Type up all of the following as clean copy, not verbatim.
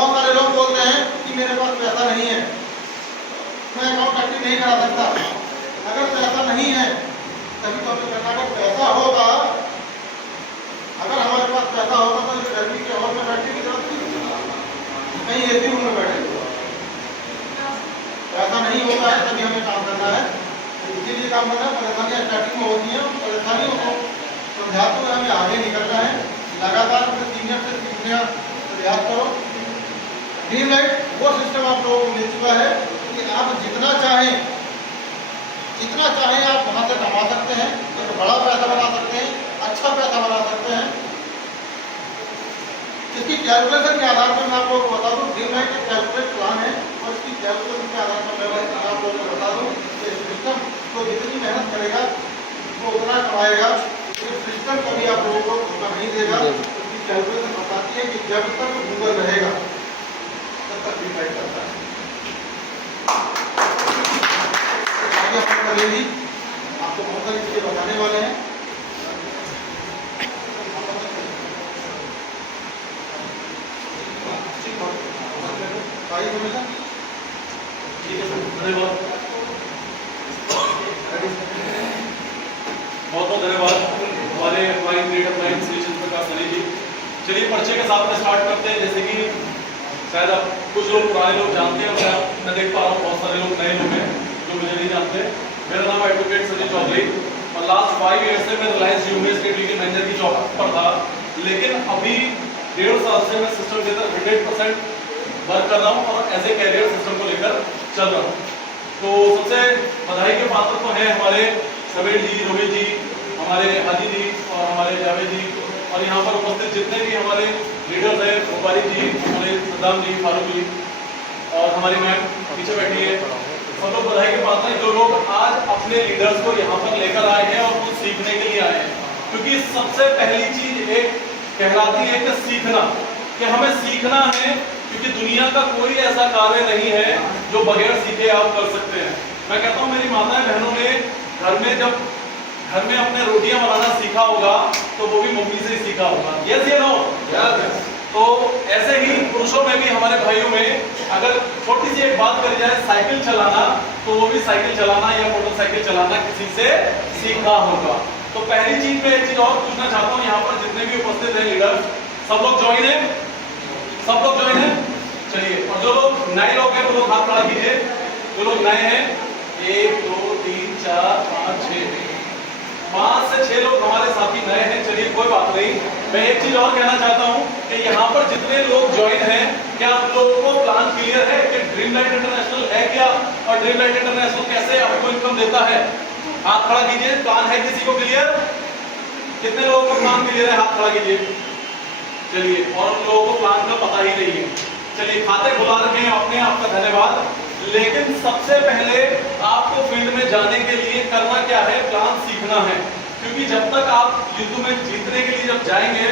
बहुत सारे लोग बोलते हैं कि मेरे पास पैसा नहीं है, मैं अकाउंट एक्टिव नहीं करा सकता। अगर पैसा नहीं है तभी तो हमें करना। अगर पैसा होगा, अगर हमारे पास पैसा होगा तो गर्मी के हॉल में बैठने की जरूरत नहीं, कहीं एसी रूम में बैठे। पैसा नहीं होता है तभी हमें काम करना है, इसीलिए काम करना है। परेशानियाँ स्टार्टिंग में होती हैं, परेशानियों को समझाते हुए हमें आगे निकलना है। लगातार अपने सीनियर से सीखने का प्रयास करो। ड्रीम लाइट वो सिस्टम आप लोगों को मिल चुका है कि आप जितना चाहें आप वहाँ से कमा सकते हैं, एक बड़ा पैसा बना सकते हैं, अच्छा पैसा बना सकते हैं। इसकी कैलकुलेशन के आधार पर मैं आप लोगों को बता दूँ, ड्रीम लाइट एक कैलकुलेट प्लान है और इसकी कैलकुलेशन के आधार पर मैं आप लोगों को बता दूँ कि सिस्टम तो जितनी मेहनत करेगा वो उतना कमाएगा। सिस्टम कभी आप लोगों को धोखा नहीं देगा। इसकी कैलकुलेशन बताती है कि जब तक गूगल रहेगा तब तक ड्रीम लाइट करता है। करेगी आपको बहुत सारी चीजें बताने वाले हैं। ठीक है सर, धन्यवाद, बहुत बहुत धन्यवाद हमारे ग्रेट अपलाइन श्री चंद्र प्रकाश सनी जी। चलिए पर्चे के साथ में स्टार्ट करते हैं। जैसे कि शायद आप कुछ लोग पुराने लोग जानते हैं, मैं देख पा रहा हूँ बहुत सारे लोग नए लोग हैं जो मुझे नहीं जानते। मेरा नाम एडवोकेट संजय चौधरी और लास्ट 5 ईयर से मैं रिलायंस यूएस के लीगल मैनेजर की जॉब पर था, लेकिन अभी 1.5 साल से मैं सिस्टम के अंदर 100% वर्क कर रहा हूँ और एज ए कैरियर सिस्टम को लेकर चल रहा हूँ। तो सबसे बधाई के पात्र तो हैं हमारे समीर जी, रोहित जी, हमारे हाजी जी और हमारे जावेद जी, और यहाँ पर उपस्थित जितने भी हमारे लीडर्स हैं, मुबारिक जी, हमारे सद्दाम जी, फारूक जी और हमारी मैम पीछे बैठी है। सब लोग बधाई के पात्र हैं जो लोग आज अपने लीडर्स को यहाँ पर लेकर आए हैं और कुछ सीखने के लिए आए हैं। क्योंकि सबसे पहली चीज एक कहलाती है कि सीखना, कि हमें सीखना है, क्योंकि दुनिया का कोई ऐसा कार्य नहीं है जो बगैर सीखे आप कर सकते हैं। मैं कहता हूँ मेरी माताएं बहनों ने जब घर में अपने रोटियां बनाना सीखा होगा तो वो भी मम्मी से ही सीखा होगा। यस या नो? तो ऐसे ही पुरुषों में भी, हमारे भाइयों में अगर छोटी सी एक बात करी जाए साइकिल चलाना, तो वो भी साइकिल चलाना या मोटरसाइकिल चलाना किसी से सीखा होगा। तो पहली चीज में एक चीज और पूछना चाहता हूँ, यहाँ पर जितने भी उपस्थित हैं लीडर्स, सब लोग ज्वाइन है? सब लोग ज्वाइन है? चलिए, और जो लोग नए लोग हैं वो लोग हाथ खड़ा कीजिए। जो लोग नए हैं 1 2 3 4 5 6 5 से 6 लोग हमारे साथी नए हैं। चलिए कोई बात नहीं। मैं एक चीज और कहना चाहता हूं कि यहाँ पर जितने लोग ज्वाइन हैं, क्या आप लोगों को प्लान क्लियर है कि ड्रीम लाइट इंटरनेशनल है क्या और ड्रीम लाइट इंटरनेशनल कैसे आपको इनकम देता है? हाथ खड़ा कीजिए। प्लान है किसी को क्लियर? कितने लोगों को प्लान क्लियर है? हाथ खड़ा कीजिए। चलिए, और लोगों को प्लान का पता ही नहीं है। चलिए, खाते खुला रखे हैं अपने, आपका धन्यवाद। लेकिन सबसे पहले आपको फील्ड में जाने के लिए करना क्या है? प्लान सीखना है। क्योंकि जब तक आप युद्ध में जीतने के लिए जब जाएंगे,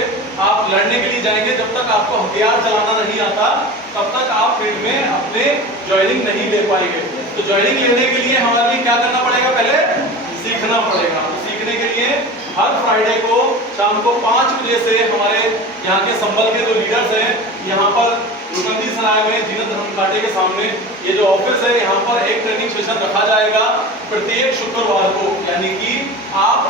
आप लड़ने के लिए जाएंगे, जब तक आपको हथियार चलाना नहीं आता तब तक आप फील्ड में अपने ज्वाइनिंग नहीं ले पाएंगे। तो ज्वाइनिंग लेने के लिए हमारे लिए क्या करना पड़ेगा? पहले सीखना पड़ेगा। तो सीखने के लिए हर फ्राइडे को शाम को 5 बजे से हमारे यहाँ के संबल के जो लीडर्स हैं, यहाँ पर रुकंदी सराय में जीनत धर्म घाटे के सामने ये जो ऑफिस है, यहाँ पर एक ट्रेनिंग सेशन रखा जाएगा प्रत्येक शुक्रवार को। यानी कि आप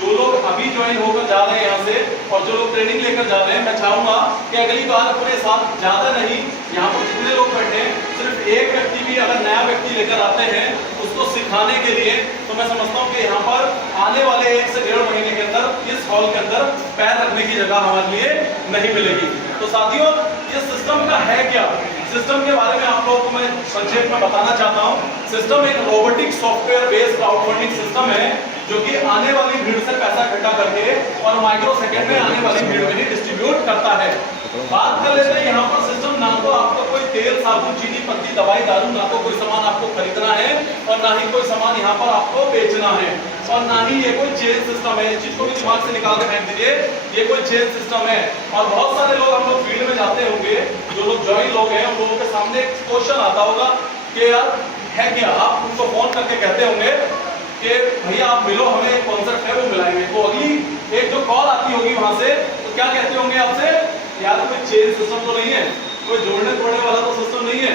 जो लोग अभी ज्वाइन होकर जा रहे हैं यहाँ से और जो लोग ट्रेनिंग लेकर जा रहे हैं, मैं चाहूंगा कि अगली बार अपने साथ ज्यादा नहीं, यहाँ पर जितने लोग बैठे हैं सिर्फ एक व्यक्ति भी अगर नया व्यक्ति लेकर आते हैं उसको सिखाने के लिए, तो मैं समझता हूँ कि यहाँ पर आने वाले 1 से 1.5 महीने के अंदर इस हॉल के अंदर पैर रखने की जगह हमारे लिए नहीं मिलेगी। तो साथियों, ये सिस्टम का है क्या? सिस्टम के बारे में आप लोगों को मैं संक्षेप में बताना चाहता हूँ। सिस्टम एक robotic software based crowdfunding system है जो कि आने वाली भीड़ से पैसा इकट्ठा करके और माइक्रो सेकंड में आने वाली भीड़ में ही डिस्ट्रीब्यूट करता है। बात कर लेते हैं यहाँ पर सिस्टम, ना तो आपको कोई तेल, साबुन, चीनी, पत्ती, दवाई, दारू, ना तो कोई सामान आपको खरीदना है और ना ही कोई सामान यहाँ पर आपको बेचना है, और ना ही ये कोई चेन सिस्टम है। इस चीज को भी दिमाग से निकाल के फेंक दीजिए, ये कोई चेन सिस्टम है। और बहुत सारे लोग हम लोग फील्ड में जाते होंगे, जो लोग ज्वाइन लोग हैं, उन लोगों के सामने एक क्वेश्चन आता होगा कि यार है क्या? आप उनको फोन करके कहते होंगे कि भैया आप मिलो, हमें एक कॉन्सेप्ट है वो मिलाएंगे। तो अगली एक जो कॉल आती होगी वहां से, तो क्या कहते होंगे आपसे? यार कोई चेन सिस्टम तो नहीं है, कोई जोड़ने तोड़ने वाला तो सिस्टम नहीं है,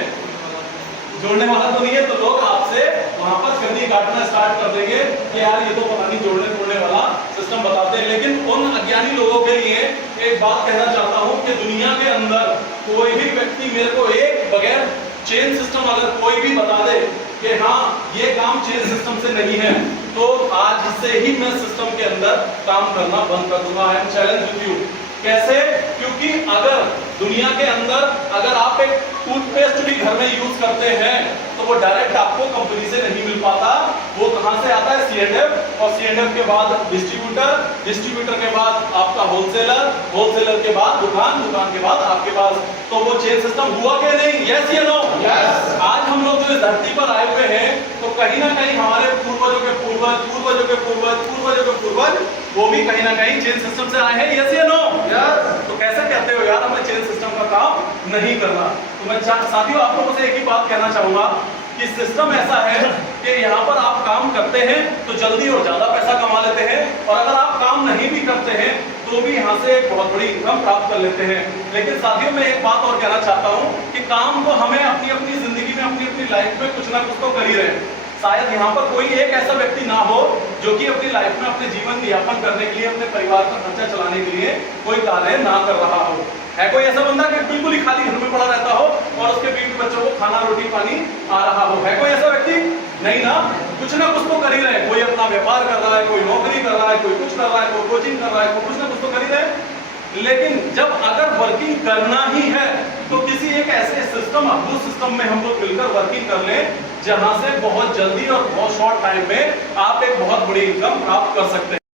जोड़ने वाला तो नहीं है, तो लोग आपसे वहां पर कंडी काटना स्टार्ट कर देंगे कि यार ये तो पता नहीं जोड़ने तोड़ने वाला सिस्टम बताते हैं। लेकिन उन अज्ञानी लोगों के लिए एक बात कहना चाहता हूं कि दुनिया के अंदर कोई भी व्यक्ति मेरे को एक बगैर चेन सिस्टम अगर कोई भी बता दे कि हाँ ये काम चेन सिस्टम से नहीं है, तो आज से ही मैं सिस्टम के अंदर काम करना बंद कर दूंगा। I am challenge with you. कैसे? क्योंकि अगर दुनिया के अंदर अगर आप एक टूथपेस्ट भी घर में यूज करते हैं तो वो डायरेक्ट आपको कंपनी से नहीं मिल पाता, वो कहां से आता है? C&F, और C&F के बाद डिस्ट्रीब्यूटर, डिस्ट्रीब्यूटर के बाद आपका होलसेलर, होलसेलर के बाद दुकान, दुकान के बाद आपके पास। तो वो चेन सिस्टम हुआ क्या नहीं? यस या नो? यस। आज हम लोग जो इस धरती पर आए हुए हैं तो कहीं ना कहीं हमारे पूर्वजों के पूर्वज, पूर्वजों के पूर्वज, पूर्वजों के पूर्वज वो भी कहीं ना कहीं चेन सिस्टम से आए हैं। यस या नो? यस। तो कैसे कहते हो यार हमें चेन सिस्टम का काम नहीं करना? तो मैं साथियों आप लोगों से एक ही बात कहना चाहूंगा कि सिस्टम ऐसा है कि यहाँ पर आप काम करते हैं तो जल्दी और ज्यादा पैसा कमा लेते हैं, और अगर आप काम नहीं भी करते हैं तो भी यहाँ से एक बहुत बड़ी इनकम प्राप्त कर लेते हैं। लेकिन साथियों मैं एक बात और कहना चाहता हूँ कि काम तो हमें अपनी अपनी जिंदगी में, अपनी अपनी लाइफ में कुछ ना कुछ तो कर ही रहे हैं। शायद यहाँ पर कोई एक ऐसा व्यक्ति ना हो जो कि अपनी लाइफ में अपने जीवन यापन करने के लिए, अपने परिवार का खर्चा चलाने के लिए कोई कार्य ना कर रहा हो। है कोई ऐसा बंदा कि बिल्कुल ही खाली घर में पड़ा रहता हो और उसके बीच बच्चों को खाना रोटी पानी आ रहा हो? है कोई ऐसा व्यक्ति? नहीं ना, कुछ ना कुछ तो कर ही रहे। कोई अपना व्यापार कर रहा है, कोई नौकरी कर रहा है, कोई कुछ कर रहा है, कोई कोचिंग कर रहा है, कोई कुछ ना कुछ तो कर ही रहे। लेकिन जब अगर वर्किंग करना ही है तो किसी एक ऐसे सिस्टम, अद्भुत सिस्टम में हम लोग मिलकर वर्किंग कर लें जहां से बहुत जल्दी और बहुत शॉर्ट टाइम में आप एक बहुत बड़ी इनकम प्राप्त कर सकते हैं।